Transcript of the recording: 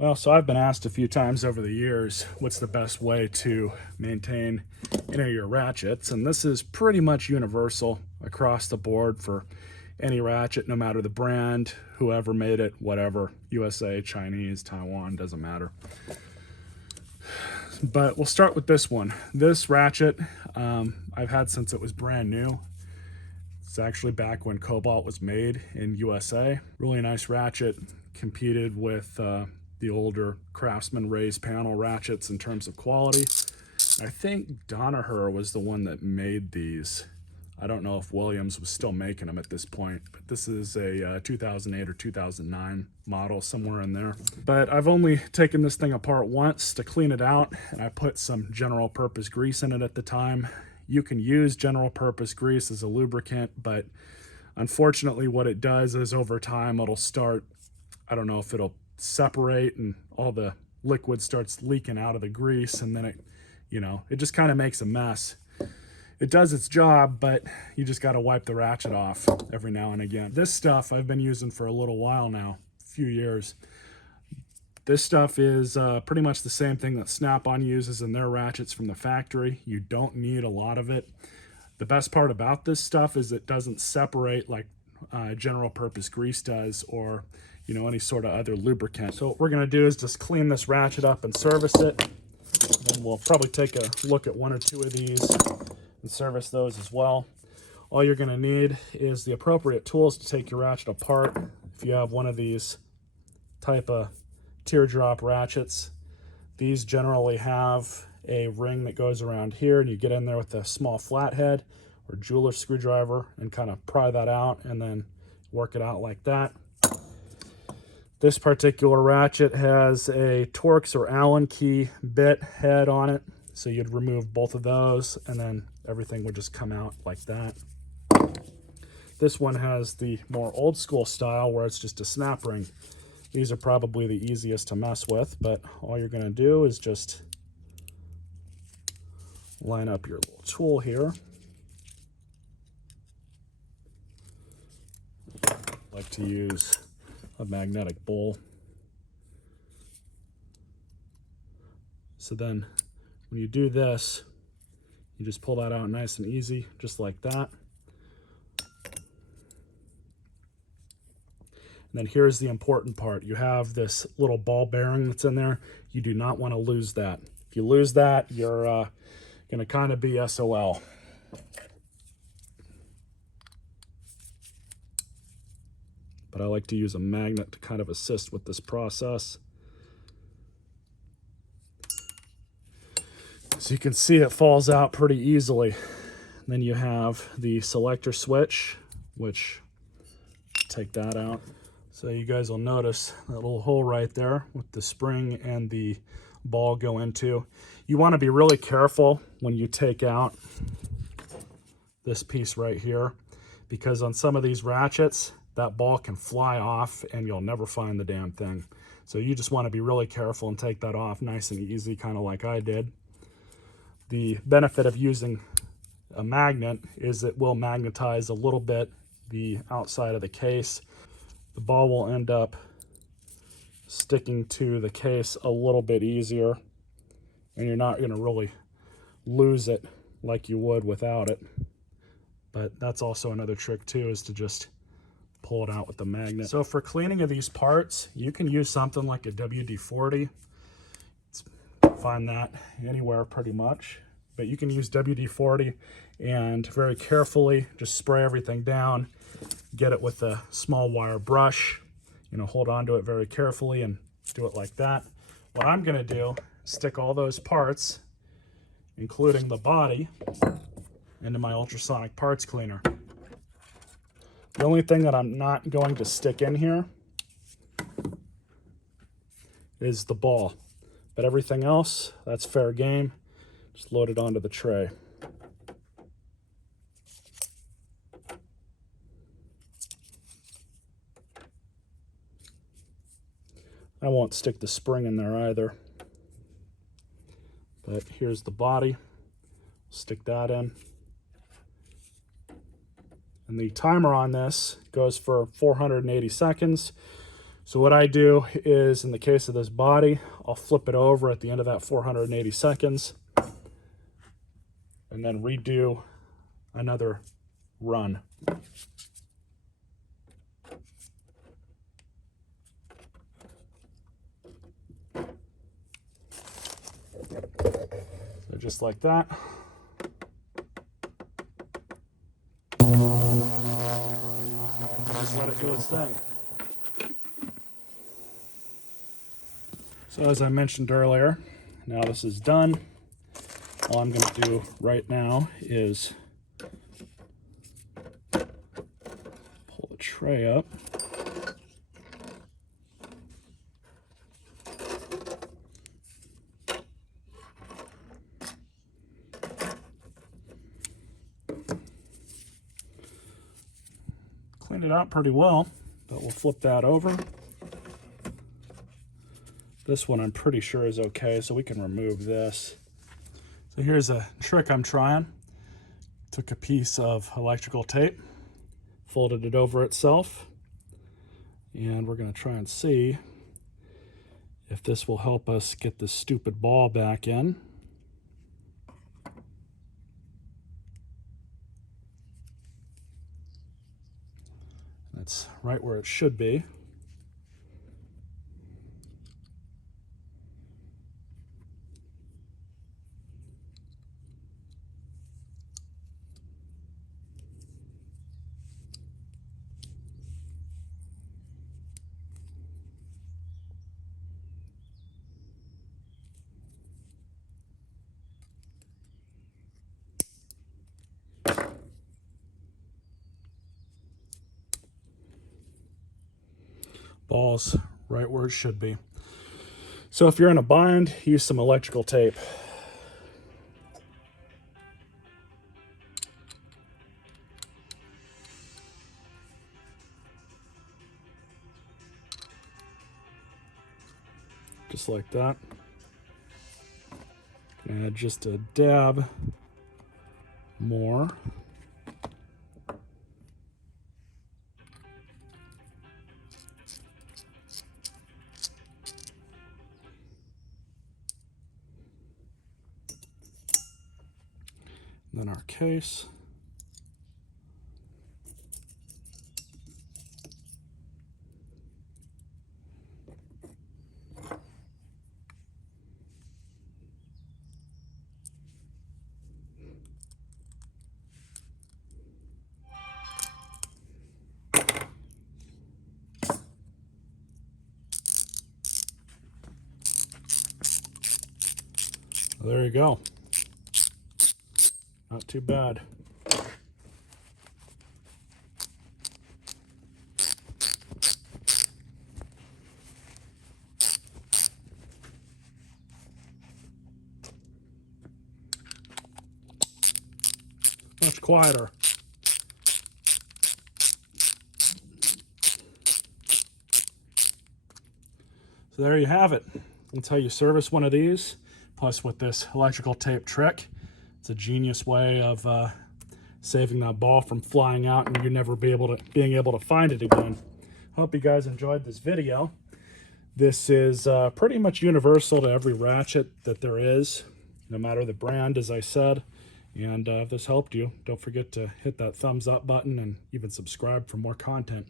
Well, so I've been asked a few times over the years, what's the best way to maintain any of your ratchets? And this is pretty much universal across the board for any ratchet, no matter the brand, whoever made it, whatever, USA, Chinese, Taiwan, doesn't matter. But we'll start with this one. This ratchet I've had since it was brand new. It's actually back when Kobalt was made in USA. Really nice ratchet, competed with the older Craftsman raised panel ratchets in terms of quality. I think Danaher was the one that made these. I don't know if Williams was still making them at this point, but this is a 2008 or 2009 model, somewhere in there. But I've only taken this thing apart once to clean it out, and I put some general purpose grease in it at the time. You can use general purpose grease as a lubricant, but unfortunately what it does is over time it'll start, I don't know if it'll separate and all the liquid starts leaking out of the grease, and then it just kind of makes a mess. It does its job, but you just got to wipe the ratchet off every now and again. This stuff I've been using for a little while now, a few years. This stuff is pretty much the same thing that Snap-on uses in their ratchets from the factory. You don't need a lot of it. The best part about this stuff is it doesn't separate like general purpose grease does, or any sort of other lubricant. So what we're going to do is just clean this ratchet up and service it. Then we'll probably take a look at one or two of these and service those as well. All you're going to need is the appropriate tools to take your ratchet apart. If you have one of these type of teardrop ratchets, these generally have a ring that goes around here, and you get in there with a small flathead or jeweler screwdriver and kind of pry that out and then work it out like that. This particular ratchet has a Torx or Allen key bit head on it, so you'd remove both of those and then everything would just come out like that. This one has the more old school style where it's just a snap ring. These are probably the easiest to mess with, but all you're going to do is just line up your little tool here. I like to use a magnetic bowl. So then when you do this, you just pull that out nice and easy, just like that. And then here's the important part. You have this little ball bearing that's in there. You do not want to lose that. If you lose that, you're going to kind of be SOL. But I like to use a magnet to kind of assist with this process. So you can see it falls out pretty easily. And then you have the selector switch, which, take that out. So you guys will notice that little hole right there with the spring and the ball go into. You want to be really careful when you take out this piece right here, because on some of these ratchets, that ball can fly off and you'll never find the damn thing. So you just want to be really careful and take that off nice and easy, kind of like I did. The benefit of using a magnet is it will magnetize a little bit the outside of the case. The ball will end up sticking to the case a little bit easier, and you're not going to really lose it like you would without it. But that's also another trick too, is to just pull it out with the magnet. So for cleaning of these parts, you can use something like a WD-40. Find that anywhere pretty much, but you can use WD-40 and very carefully just spray everything down. Get it with a small wire brush, hold on to it very carefully and do it like that. What I'm going to do is stick all those parts, including the body, into my ultrasonic parts cleaner. The only thing that I'm not going to stick in here is the ball, but everything else, that's fair game. Just load it onto the tray. I won't stick the spring in there either, but here's the body. Stick that in. And the timer on this goes for 480 seconds. So what I do is, in the case of this body, I'll flip it over at the end of that 480 seconds and then redo another run. So just like that. Just let it do its thing. So as I mentioned earlier, now this is done. All I'm going to do right now is pull the tray up. Cleaned it out pretty well, but we'll flip that over. This one I'm pretty sure is okay, so we can remove this. So here's a trick I'm trying. Took a piece of electrical tape, folded it over itself, and we're going to try and see if this will help us get this stupid ball back in. That's right where it should be. Ball's right where it should be. So if you're in a bind, use some electrical tape. Just like that. Add just a dab more. Then our case. There you go. Not too bad. Much quieter. So there you have it. That's how you service one of these. Plus with this electrical tape trick, it's a genius way of saving that ball from flying out and you never being able to find it again. Hope you guys enjoyed this video. This is pretty much universal to every ratchet that there is, no matter the brand, as I said. And if this helped you, don't forget to hit that thumbs up button and even subscribe for more content.